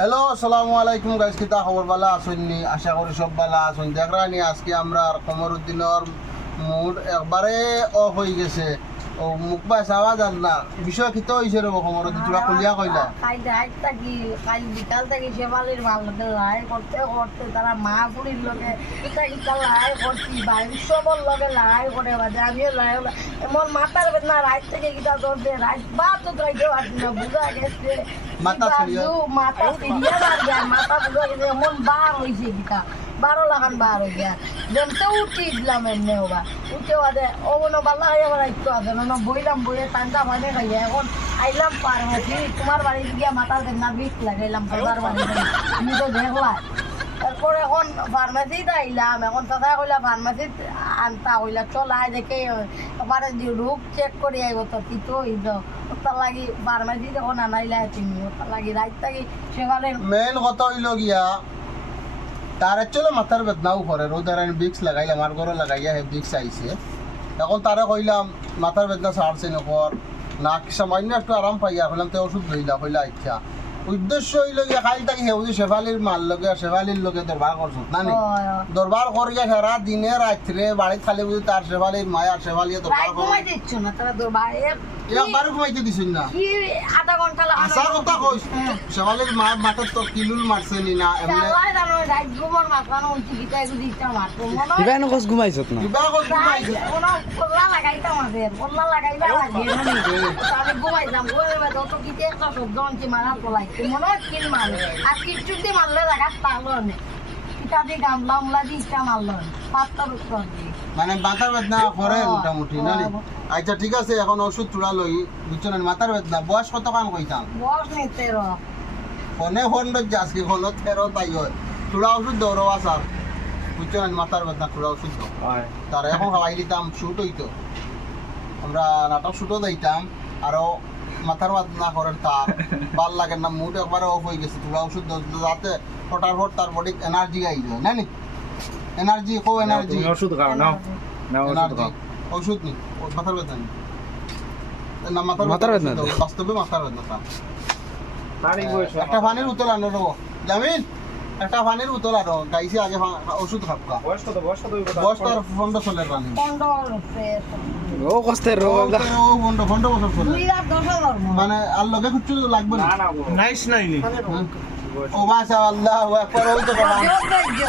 Hello আসসালামু আলাইকুম guys কিতা খবর? বালা আসুননি আশা করি সব বালা আসুন দেখরানি, আজকে আমরা কমরউদ্দিনের মুড একবারে অফ হয়ে গেছে। ও মুখ পাই চাওয়া যান না। বিষয় কিতা হয়েছে রে কমরুদ্দিন কিবা খুলিয়া কইলা। কাল রাত থাকি কাল বিকাল থেকে শেফালির মালকে লাই করতে করতে তারা মা পুরীর লগে কিতা লাই করছি বাড়ির সবর লগে লাই করে বাজে আমিও লাই এমন মাথার বেদনা রাত থেকে কিতা ধরছে রাত বা তো যাইতে পারছি না বুঝা গেছে মাথা? জু, মাথা ফিরিয়ে মাথা বুঝা গেছে এমন বার হয়েছে কিতা বারো লাখান বার গিয়া। যেমতে উঠি দিলাম এমনি ওবা উঠে বাদে ও মনে বাল্লা হয়ে আবার একটু আছে না বইলাম, বইয়ে টান্ডা মানে খাইয়া। এখন আইলাম ফার্মেসি তোমার বাড়িতে গিয়া মাথার বেদনা বিষ লাগাইলাম তোমার বাড়িতে। তুমি তো দেখলা। তারপর এখন ফার্মেসিতে আইলাম। এখন চাচা কইলা ফার্মেসিত আনতা কইলা, চল আয় দেখে যে রোগ চেক করে আইব, তো কি তো হইল ওটার লাগি ফার্মেসিত এখন আনাইলা তুমি। ওটার লাগি রাত থাকি সেখানে মেন কথা হইল গিয়া তার চলে মাথার বেদনাও করে রোদার আমি বিক্স লাগাইলাম আমার ঘরে লাগাইয়া হে বিক্স আইছে এখন তারে কইলাম মাথার বেদনা ছাড়ছে নকর না কি সামান্য একটু আরাম পাইয়া কইলাম তো ওষুধ লইলা কইলা আচ্ছা। উদ্দেশ্য হইল গিয়া খালি তাকে হেউদি শেফালির মাল লগে আর শেফালির লগে দরবার করছ না নি দরবার করিয়া সারা দিনে রাত্রে বাড়ি খালি বুঝি তার শেফালির মায়া শেফালিয়া দরবার করে না তারা বাইরে একবারও ঘুমাইতে দিছেন না। আধা ঘণ্টা লাগানো কথা কইস শেফালির মা মাথার তো কিলুল মারছে নি না এমনি কিবা এনে কচ ঘুমাইছত না? কিবা কই ঘুমাইছে। কোনো পল্লা লাগাইতাম আমাদের পল্লা লাগাইলে লাগে আমি ঘুমাইতাম ঘুরে বেদ তো কিতে একটা শব্দ আনছি মারা পলাইছে মনে হয় কিল মারলে আর কিচ্ছু দিয়ে মারলে লাগা পারল না। কিতা দিয়ে গামলা উমলা দিয়ে ইচ্ছা মারলো পাত্তার উত্তর দিয়ে মানে মাথার বেদনা করে হ্যাঁ, মোটামুটি না আচ্ছা ঠিক আছে এখন ওষুধ চূড়া লই বুঝছ না মাথার বেদনা বয়স কত কান কইতাম? বস নেই তেরো। ফোনে ফোন আজকে তেরো তাই হয়। চূড়া ওষুধ দৌড়ো স্যার। বুঝছ না মাথার বেদনা চূড়া ওষুধ তার এখন খাওয়াই দিতাম শুট হইতো। আমরা নাটক শুটও দিতাম আরও মাথার বেদনা করেন তার। ভালো লাগে না মুড একবারে অফ হয়ে গেছে চূড়া ওষুধ যাতে ফটার ফট তার বডি এনার্জি আই যায় না নি এনার্জি কো এনার্জি ওষুধ খাও নাও নাও ওষুধ খাও ওষুধ নি ও মাথার বেদনা নি না মাথার মাথার বেদনা ওষুধ বাস্তবে মাথার বেদনা তার একটা পানির বোতল আনো দেবো জামিন? একটা পানির বোতল আনো গাইছে আগে ওষুধ খাপকা বয়স কত বয়স কত বয়স তো আর পনেরো চলের পানি ও কষ্টের ও রোগ ও পনেরো পনেরো বছর চলে মানে আর লগে কিছু লাগবে না। না নাইস নাইনি। হুম। ও মাশা আল্লাহ একবার ওই তো বাবা। আল্লাহ খাইছে।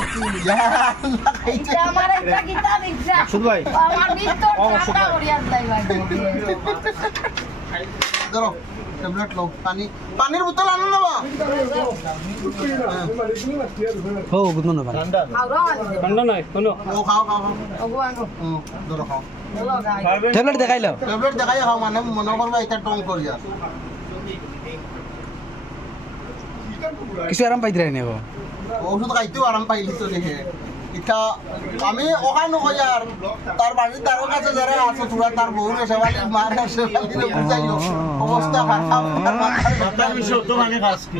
এটা আমার একটা কিতাব ইচ্ছা সুদ ভাই। আমার ভিতর ও, ঠান্ডা সুপার। করিয়া যাই ভাই ধরো ট্যাবলেট লও পানি। পানির বোতল আনো না বা ও বুঝনো না ভাই। ঠান্ডা ঠান্ডা নাই শোনো। ও খাও খাও খাও। ওগো আনো ধরো খাও। ট্যাবলেট দেখাইলো। ট্যাবলেট দেখাই খাও মানে মনে করবা এটা টং করিয়া। কিছু আরাম পাই রাই নেব ওষুধ খাইতেও আরাম পাই তো দেখে ইটা আমি ওখান নকই আর তার বাড়ির তার কাছে যারা আছে তোরা তার বউ সেবালি মার সেবালি বুঝাইও অবস্থা খারাপ আমি তো মানে কাজ কি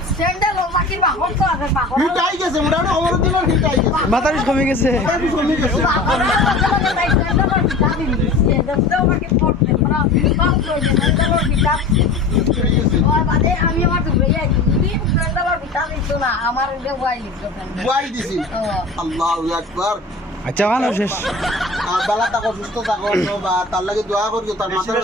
মাথার কমে গেছে আমি আমার ধরে যাই স্যান্ডেল আর না আমার আল্লাহু আকবার আচ্ছা ভালো শেষ বেলা থাকো সুস্থ থাকো বা তার লাগে দোয়া করিও তার মাথার